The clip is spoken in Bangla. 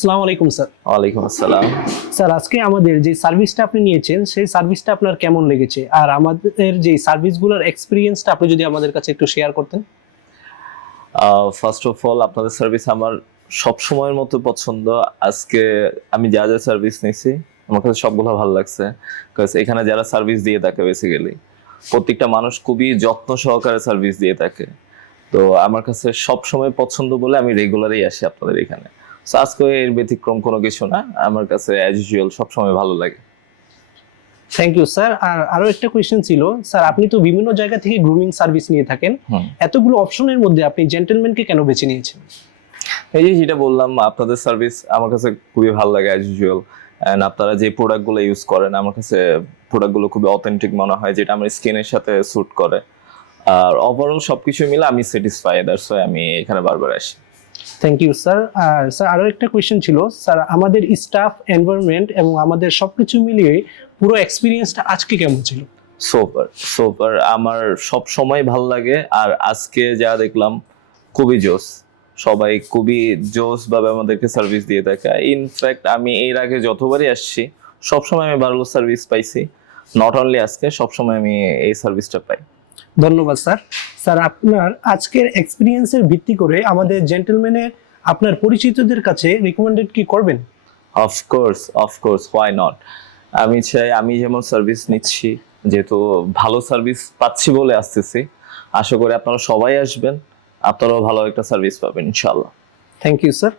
আসসালামু আলাইকুম স্যার। ওয়ালাইকুম আসসালাম। স্যার আজকে আমাদের যে সার্ভিসটা আপনি নিয়েছেন সেই সার্ভিসটা আপনার কেমন লেগেছে? আর আমাদের যে সার্ভিসগুলোর এক্সপেরিয়েন্সটা আপনি যদি আমাদের কাছে একটু শেয়ার করতেন। ফার্স্ট অফ অল আপনাদের সার্ভিস আমার সব সময়ের মতো পছন্দ। আজকে আমি যা যা সার্ভিস নিয়েছি আমার কাছে সবগুলো ভালো লাগছে। কারণ এখানে যারা সার্ভিস দিয়ে থাকে বেসিক্যালি প্রত্যেকটা মানুষ খুবই যত্ন সহকারে সার্ভিস দিয়ে থাকে। তো আমার কাছে সব সময় পছন্দ বলে আমি রেগুলারই আসি আপনাদের এখানে। সো আজকে এর ব্যতিক্রম কোনো কিছু না, আমার কাছে অ্যাজ ইউজুয়াল সবসময় ভালো লাগে। Thank you sir. আর আরো একটা কোয়েশ্চেন ছিল, স্যার আপনি তো বিভিন্ন জায়গা থেকে গ্রুমিং সার্ভিস নিয়ে থাকেন, এতগুলো অপশনের মধ্যে আপনি জেন্টলম্যানকে কেন বেছে নিয়েছেন? এই যে যেটা বললাম, আপনাদের সার্ভিস আমার কাছে খুবই ভালো লাগে অ্যাজ ইউজুয়াল। এন্ড আপনারা যে প্রোডাক্টগুলো ইউজ করেন আমার কাছে প্রোডাক্টগুলো খুবই অথেন্টিক মনে হয়, যেটা আমার স্কিনের সাথে স্যুট করে। আর ওভারঅল সবকিছু মিলে আমি স্যাটিসফাই, দ্যাটস ওয়াই আমি এখানে বারবার আসি। Thank you sir. আর স্যার আরো একটা কোয়েশ্চেন ছিল, স্যার আমাদের স্টাফ এনভায়রনমেন্ট এবং আমাদের সবকিছু মিলিয়ে পুরো এক্সপিরিয়েন্সটা আজকে কেমন ছিল? সুপার সুপার, আমার সব সময় ভালো লাগে। আর আজকে যা দেখলাম খুবই জোস, সবাই খুবই জোস ভাবে আমাদেরকে সার্ভিস দিয়ে থাকে। ইনফ্যাক্ট আমি এর আগে যতবারই আসছি সবসময় আমি ভালো সার্ভিস পাইছি। নট অনলি আজকে, সবসময় আমি এই সার্ভিসটা পাই। ধন্যবাদ স্যার। স্যার আপনার আজকের এক্সপিরিয়েন্সের ভিত্তি করে আমাদের জেন্টলম্যানের আপনার পরিচিতদের কাছে রিকমেন্ডেড কি করবেন? Of course of course, why not. আমি চাই আমি যেমন সার্ভিস নিচ্ছি, যেহেতু ভালো সার্ভিস পাচ্ছি বলে আসতেছি, আশা করি আপনারা সবাই আসবেন, আপনারাও ভালো একটা সার্ভিস পাবেন ইনশাল্লাহ। Thank you sir.